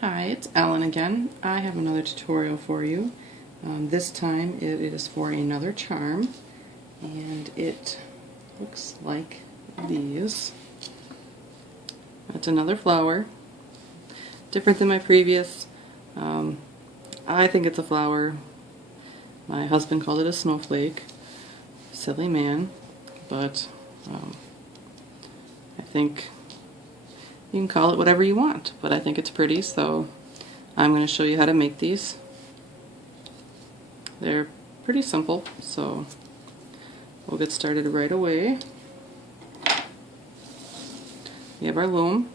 Hi, it's Ellen again. I have another tutorial for you. This time it is for another charm, and it looks like these. It's another flower, different than my previous. I think it's a flower. My husband called it a snowflake. Silly man, but I think you can call it whatever you want, but I think it's pretty, so I'm going to show you how to make these. They're pretty simple, so we'll get started right away. We have our loom,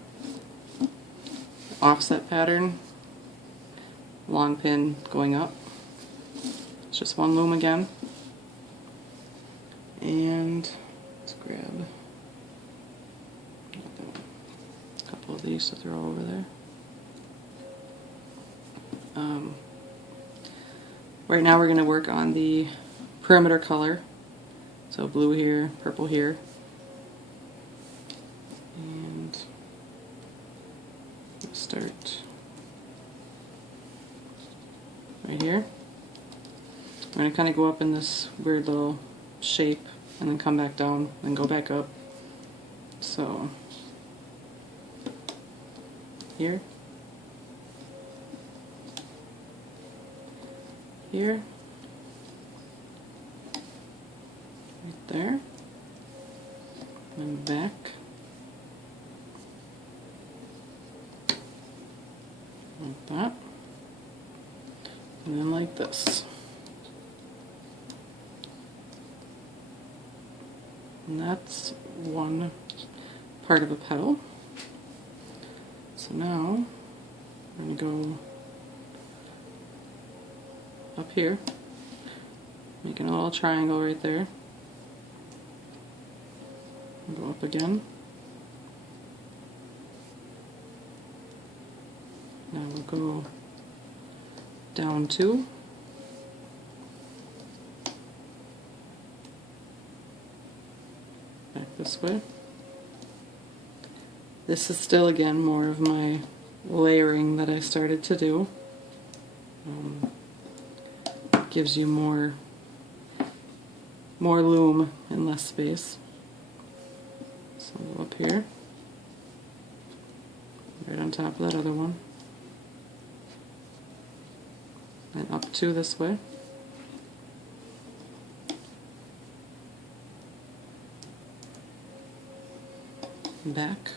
offset pattern, long pin going up. It's just one loom again. And let's grab a couple of these to throw over there. Right now we're going to work on the perimeter color. So blue here, purple here. And we'll start right here. I'm going to kind of go up in this weird little shape and then come back down and go back up. So here, here, right there, and back, like that, and then like this. And that's one part of a petal. So now I'm going to go up here, making a little triangle right there. And go up again. Now we'll go down 2. Back this way. This is still, again, more of my layering that I started to do. Gives you more loom and less space. So I'll go up here, right on top of that other one, and up 2 this way. Back.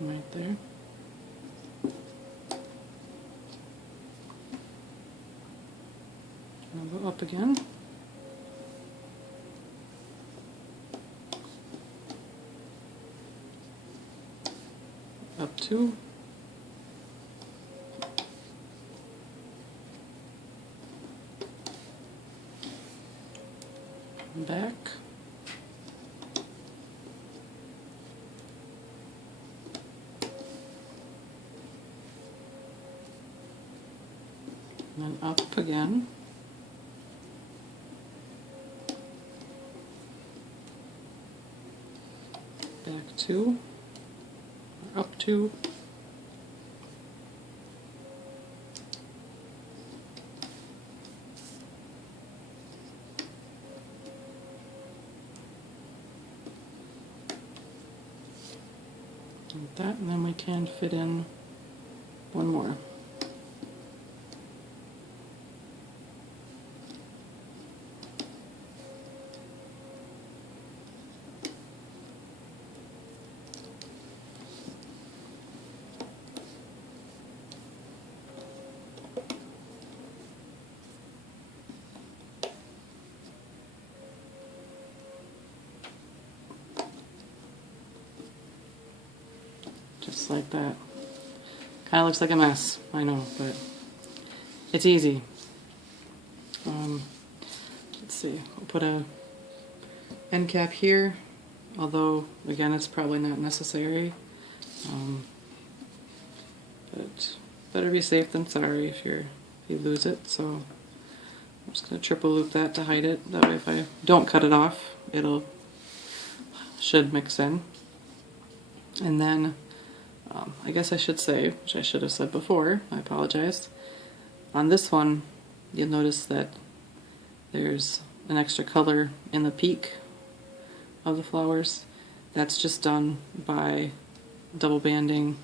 Right there. I'll go up again. Up 2. Back. And then up again. Back 2. Up 2. Like that, and then we can fit in one more. Just like that. Kind of looks like a mess, I know, but it's easy. Let's see, we'll put a end cap here, although again it's probably not necessary. But better be safe than sorry if you lose it. So I'm just going to triple loop that to hide it. That way if I don't cut it off, should mix in. And then, I guess I should say, which I should have said before, I apologize, on this one you'll notice that there's an extra color in the peak of the flowers. That's just done by double banding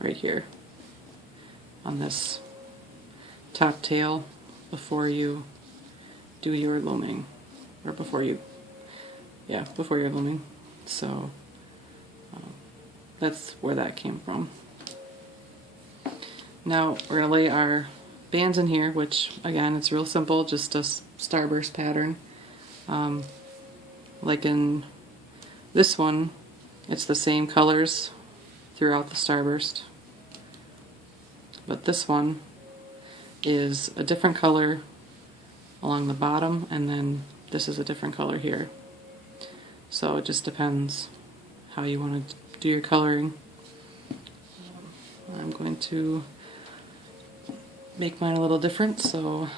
right here on this top tail before you do your looming, or before you're looming. So that's where that came from. Now we're going to lay our bands in here, which again, it's real simple, just a starburst pattern. Like in this one, it's the same colors throughout the starburst, but this one is a different color along the bottom, and then this is a different color here. So it just depends how you want to do your coloring. I'm going to make mine a little different, so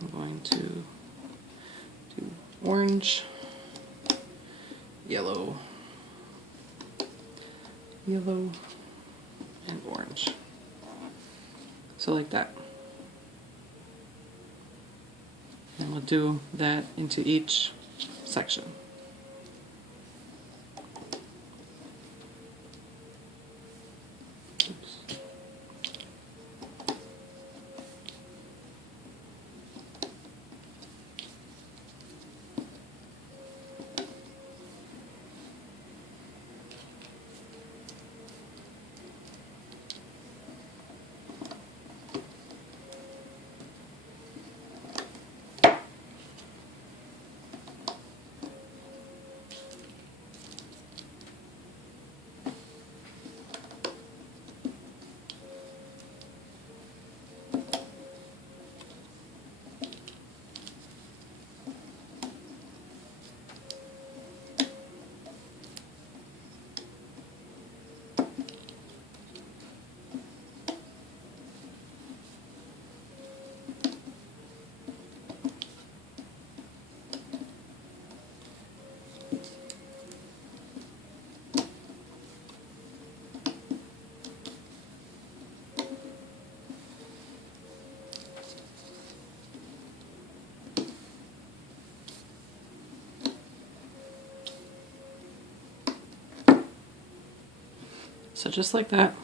I'm going to do orange, yellow, yellow, and orange. So like that. And we'll do that into each section. Oops. So just like that.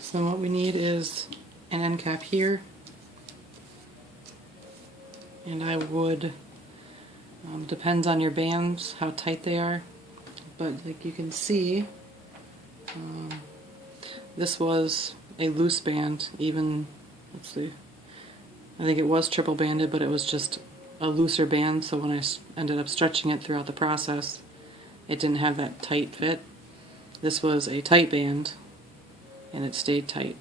So what we need is an end cap here, and I would, depends on your bands, how tight they are, but like you can see, this was a loose band, even, let's see, I think it was triple banded, but it was just a looser band, so when I ended up stretching it throughout the process, it didn't have that tight fit. This was a tight band, and it stayed tight.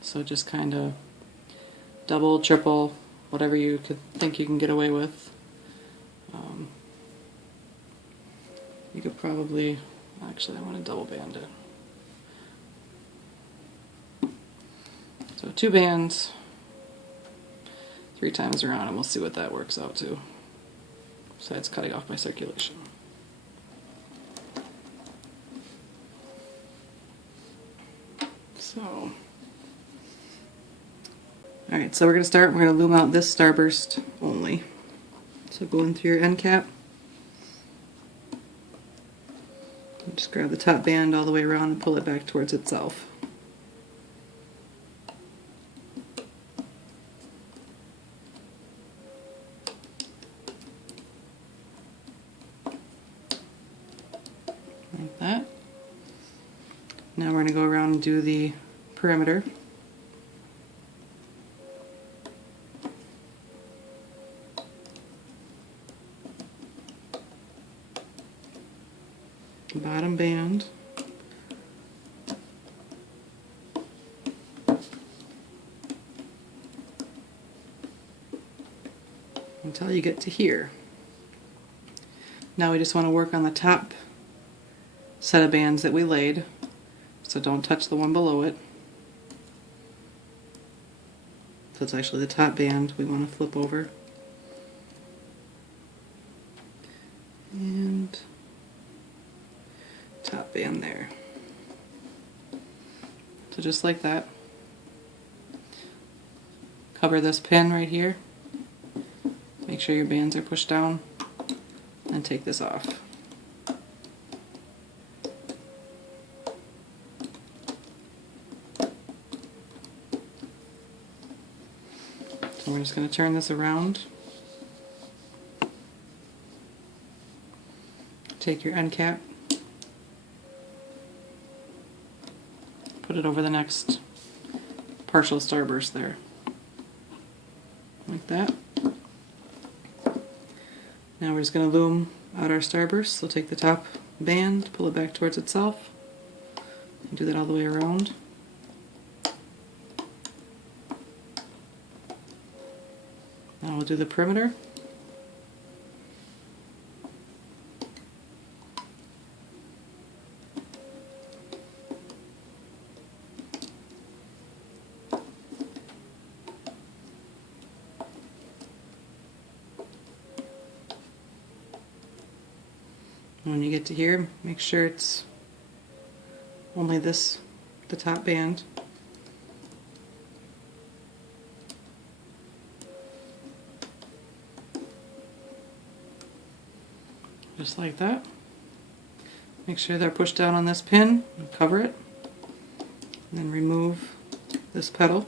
So just kind of double, triple, whatever you could think you can get away with. You could probably, actually I want to double band it. So 2 bands, 3 times around, and we'll see what that works out to, besides cutting off my circulation. So, alright, so we're going to start, we're going to loom out this starburst only. So go in through your end cap, and just grab the top band all the way around and pull it back towards itself. Like that. Now we're going to go around and do the perimeter. Bottom band. Until you get to here. Now we just want to work on the top set of bands that we laid, so don't touch the one below it. So it's actually the top band we want to flip over. And top band there. So just like that. Cover this pin right here. Make sure your bands are pushed down and take this off. So we're just going to turn this around. Take your end cap, put it over the next partial starburst there, like that. Now we're just going to loom out our starburst, so take the top band, pull it back towards itself, and do that all the way around. Now we'll do the perimeter. When you get to here, make sure it's only this, the top band. Just like that. Make sure they're pushed down on this pin and cover it. And then remove this petal.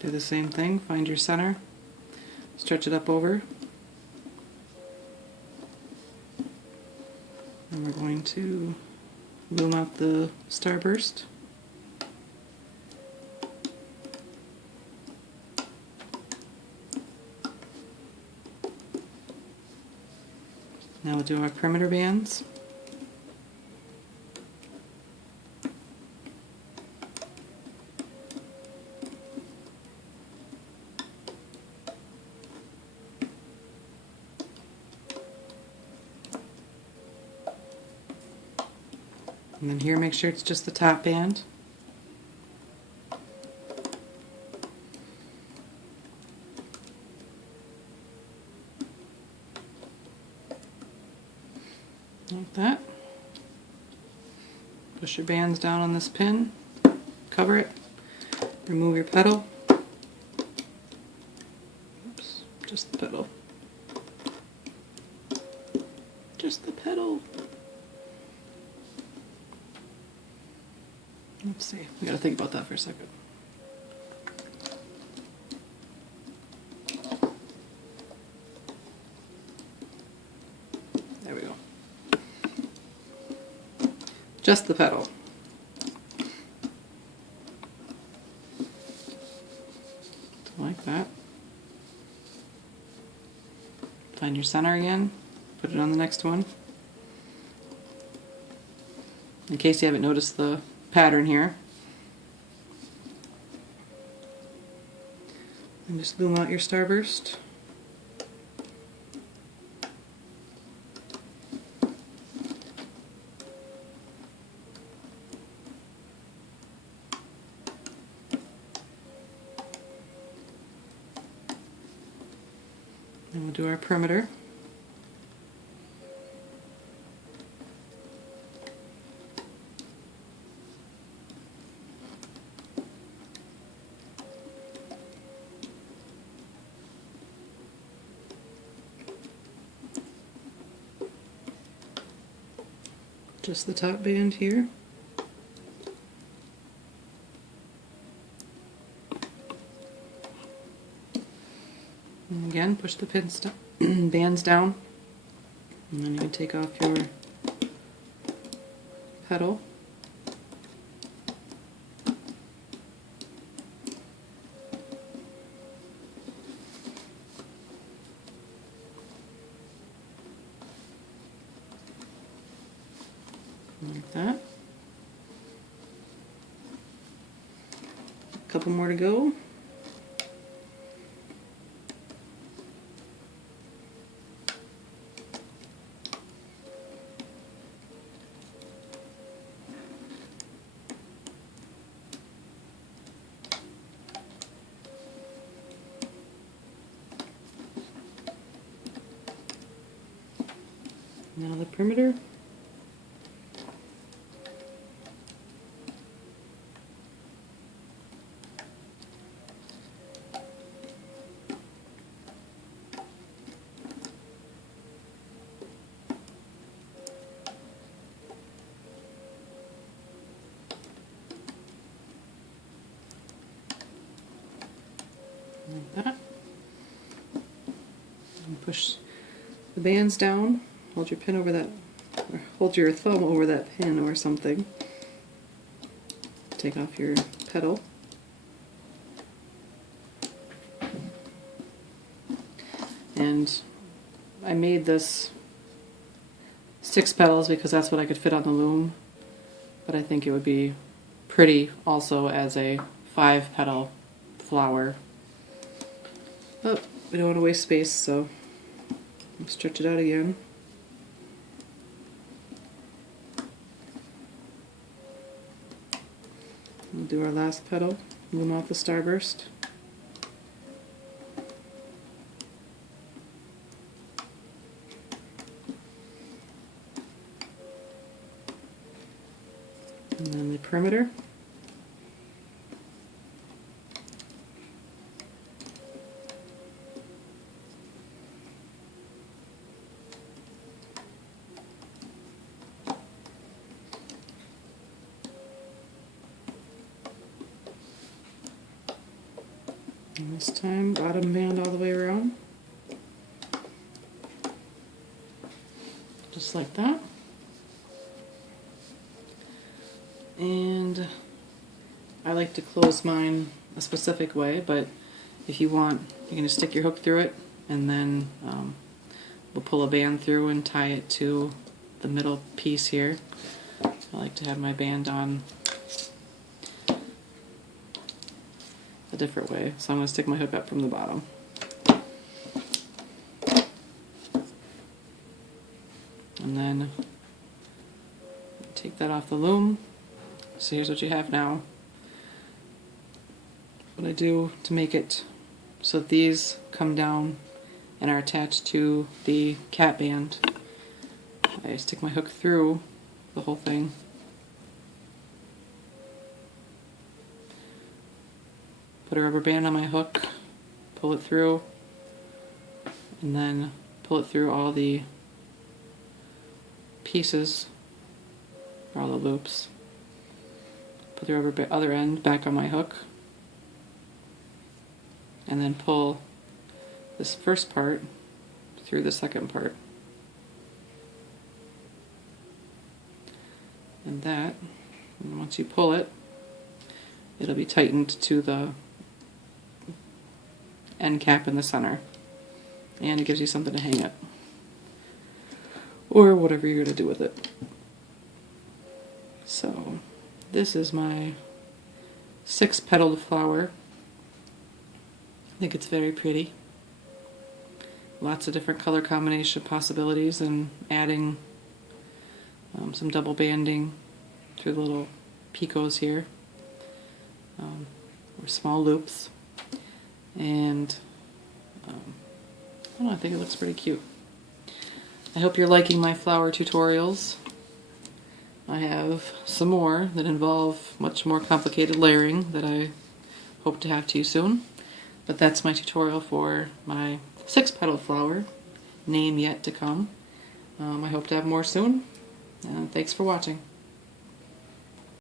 Do the same thing, find your center, stretch it up over, and we're going to loom out the starburst. Now we'll do our perimeter bands. And then here, make sure it's just the top band. Like that. Push your bands down on this pin, cover it, remove your petal. Oops, just the petal. Just the petal. Let's see, we gotta think about that for a second. There we go. Just the petal. Like that. Find your center again, put it on the next one. In case you haven't noticed the pattern here. And just loom out your starburst. And we'll do our perimeter. Just the top band here. And again, push the bands down. And then you can take off your petal. Like that. A couple more to go. Now the perimeter. Like that. And push the bands down. Hold your pin over that, or hold your thumb over that pin or something. Take off your petal. And I made this 6 petals because that's what I could fit on the loom, but I think it would be pretty also as a 5-petal flower. But we don't want to waste space, so I'll stretch it out again. We'll do our last petal, loom out the starburst. And then the perimeter. And this time, bottom band all the way around. Just like that. And I like to close mine a specific way, but if you want, you can just stick your hook through it, and then we'll pull a band through and tie it to the middle piece here. I like to have my band on a different way, so I'm going to stick my hook up from the bottom. And then take that off the loom. So here's what you have now. What I do to make it so that these come down and are attached to the cat band, I stick my hook through the whole thing. Put a rubber band on my hook, pull it through, and then pull it through all the pieces, or all the loops. Put the other end back on my hook, and then pull this first part through the second part. And that, and once you pull it, it'll be tightened to the end cap in the center, and it gives you something to hang it, or whatever you're going to do with it. So this is my 6-petaled flower. I think it's very pretty. Lots of different color combination possibilities, and adding some double banding through the little picots here, or small loops. And I don't know, I think it looks pretty cute. I hope you're liking my flower tutorials. I have some more that involve much more complicated layering that I hope to have to you soon. But that's my tutorial for my 6-petal flower, name yet to come. I hope to have more soon, and thanks for watching.